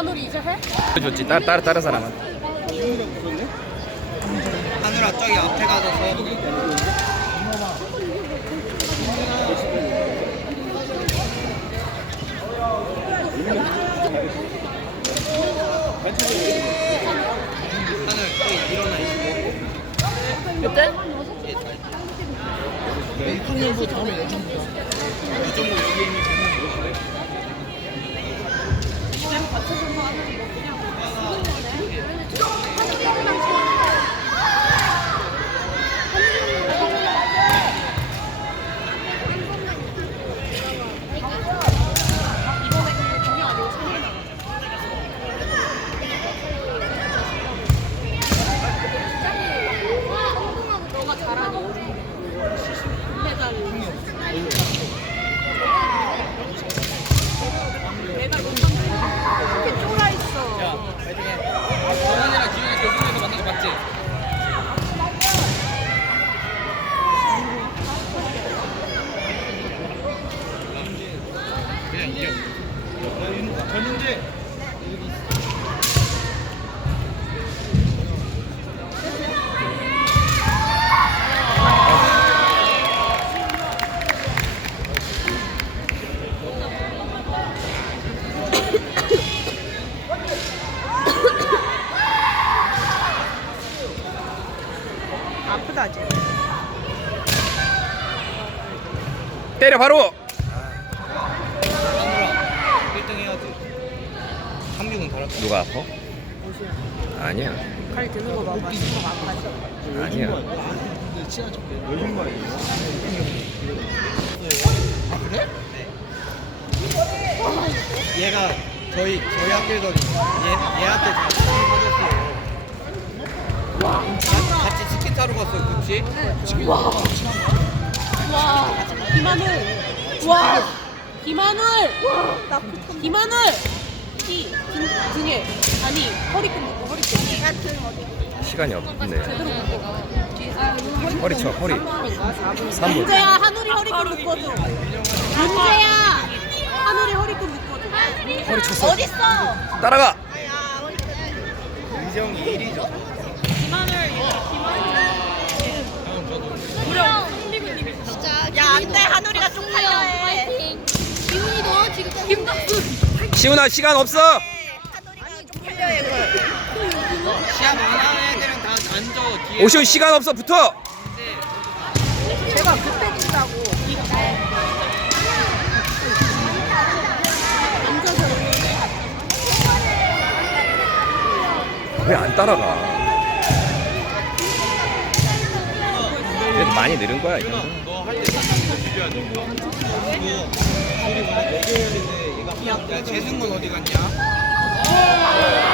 하늘이 이제 해? 좋지. 따, 따, 다른 사람은. 하늘아 저기 앞에 가서 서 하늘 저기 일어나 있고 그때? 너가 그냥 이겨 전인재 아프다 아직. 때려, 바로! 하늘아 1등 해야지 상민은 덜 아파 누가 아파? 아니야. 칼 드는 거 봐봐. 신경 아파지. 아니야. 얘가 저희 저희 학교거든요. 얘 얘한테 같이. 같이 치킨 타러 갔어요, 그치? 와 김하늘 와 김하늘 김하늘 이 등, 등에 아니 허리끈 묶고 허리끈 같은 어디 시간이 없는데. 제대로 묶어 허리 쳐, 허리. 3분. 문제야 하늘이 허리끈 묶어줘 문제야 하늘이 허리끈 묶어줘 허리 쳤어. 어딨어 따라가! 의정이 1위죠. 야 안돼 하늘이가 쪽팔려 해. 기훈이도 지금 김덕수 시훈아, 시간 없어! 하늘이가 쪽팔려 해 그걸. 시합 안 하는 애들은 다 앉아 뒤에. 오시훈, 시간 없어, 붙어! 제가 급해진다고. 왜 안 따라가? 그래도 많이 늘은 거야, 이거. 너할 때 딱 비벼야 돼. 이거 둘이 야 재승건 어디 갔냐?